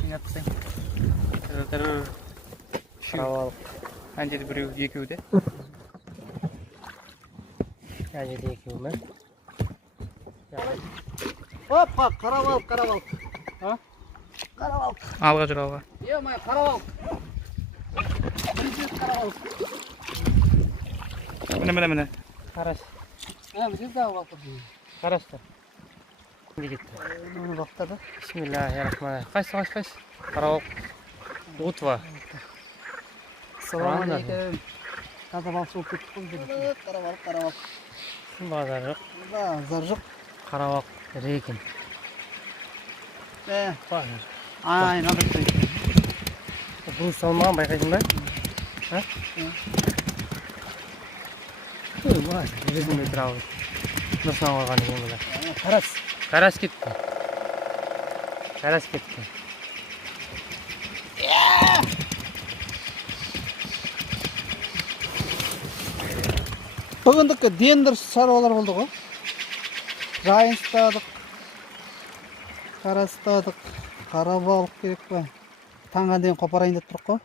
Жинатсаң. Анжеде біреу, екеу де. Анжеде екеу ме? Опа, қарап ал. Алға жүр, алға. Е-май, қарап ал. Бірінші қарап ал. Міне. Қараш. Бірінші дағы бақыр. Қарашты. Кімде кетті? Бақтады. Бисмиллахиррахманиррахим. Қайсы? Қарауық. Утва. Салам алейкум. Таза балшы болып кеттік қой жерде. Қарап ал. Базар жоқ. Зар жоқ. Қарауық рекін. Базар. Айна бітті. Бұл салмаған байқайсың ба? Базар. Жүзінде тұра алып. Нұсынан қойған екен бұлар. Қарас кетті. Бүгіндік дендір шаруалар болды ғой. Жайын ұстадық. Қара ұстадық. Қара балық керек па. Таңға дейін қопарайын деп тұрық қой.